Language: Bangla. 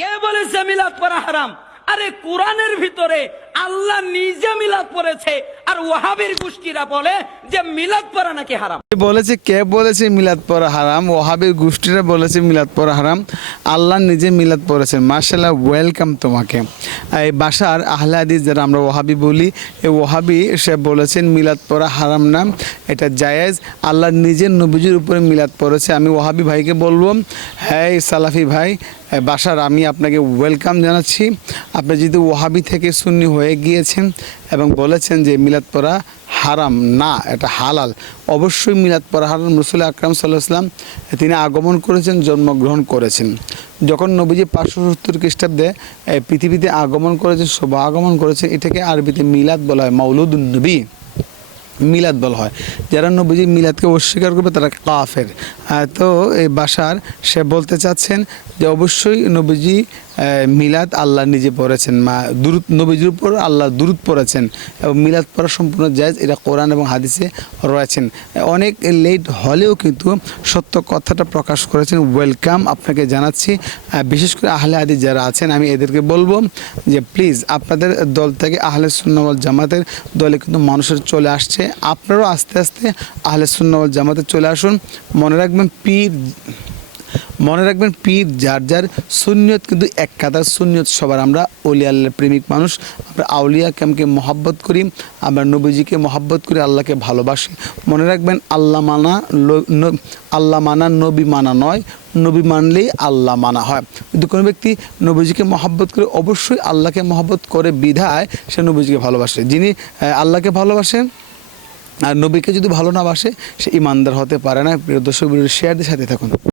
কে বলেছে মিলাদ পড়া হারাম। আরে কোরআনের ভিতরে আল্লাহ নিজে মিলাদ পড়েছে। আর ওয়াহাবির গোষ্ঠীরা বলে যে মিলাদ পড়া নাকি হারাম। বলেছে, কে বলেছে মিলাদ পড়া হারাম? ওহাবির গোষ্ঠীরা বলেছে মিলাদ পড়া হারাম। আল্লাহ নিজে মিলাদ পড়েছেন। মার্শাল্লাহ ওয়েলকাম তোমাকে। এই বাসার আহলে হাদিস যারা আমরা ওহাবি বলি, এই ওহাবি সে বলেছেন মিলাদ পড়া হারাম না, এটা জায়েজ। আল্লাহ নিজের নবীজির উপরে মিলাদ পড়েছে। আমি ওহাবি ভাইকে বলব হ্যাঁ সালাফি ভাই বাসার আমি আপনাকে ওয়েলকাম জানাচ্ছি। আপনি যদি ওহাবি থেকে সুন্নি হয়ে গিয়েছেন এবং বলেছেন যে মিলাদ পড়া হারাম না, এটা হালাল। অবশ্যই মিলাদ পড়া হারাম। রসুল আকরাম সাল্লাহ সাল্লাম তিনি আগমন করেছেন, জন্মগ্রহণ করেছেন। যখন নবীজি পাঁচশো সত্তর খ্রিস্টাব্দে পৃথিবীতে আগমন করেছেন, শোভা আগমন করেছেন, এটাকে আরবিতে মিলাদ বলা হয় মাউলুদুন নবী। মিলাদ বলা হয়। যারা নবীজি মিলাদকে অস্বীকার করবে, তারা কাফের। তো এই বাসার সে বলতে চাচ্ছেন যে অবশ্যই নবীজি মিলাদ আল্লাহ নিজে পড়েছেন, মা, দুরুদ, নবীজির উপর আল্লাহ দুরুদ পড়েছেন এবং মিলাদ পড়া সম্পূর্ণ জায়জ, এটা কোরআন এবং হাদিসে রয়েছেন। অনেক লেট হলেও কিন্তু সত্য কথাটা প্রকাশ করেছেন। ওয়েলকাম আপনাকে জানাচ্ছি। বিশেষ করে আহলে হাদিস যারা আছেন, আমি এদেরকে বলব যে, প্লিজ আপনাদের দল থেকে আহলে সুন্নাওয়াল জামাতের দলে কিন্তু মানুষের চলে আসছে। আপনারাও আস্তে আস্তে আহলে সুন্নাওয়াল জামাতে চলে আসুন। মনে রাখবেন পীর মনে রাখবেন, পীর যার যার সুন্নিয়ত কিন্তু এক কাতার সুন্নিয়ত সবার। আমরা অলি আল্লাহ প্রেমিক মানুষ, আমরা আউলিয়া কেমকে মহাব্বত করি, আমরা নবীজিকে মহাব্বত করি, আল্লাহকে ভালোবাসি। মনে রাখবেন, আল্লাহ মানা আল্লাহ মানা নবী মানা নয়, নবী মানলেই আল্লাহ মানা হয়। কিন্তু কোনো ব্যক্তি নবীজিকে মহাব্বত করে অবশ্যই আল্লাহকে মহাব্বত করে বিধায়, সে নবীজিকে ভালোবাসে। যিনি আল্লাহকে ভালোবাসেন, আর নবীকে যদি ভালো না বাসে, সে ইমানদার হতে পারে না। প্রিয় দর্শক শেয়ারদের সাথে থাকুন।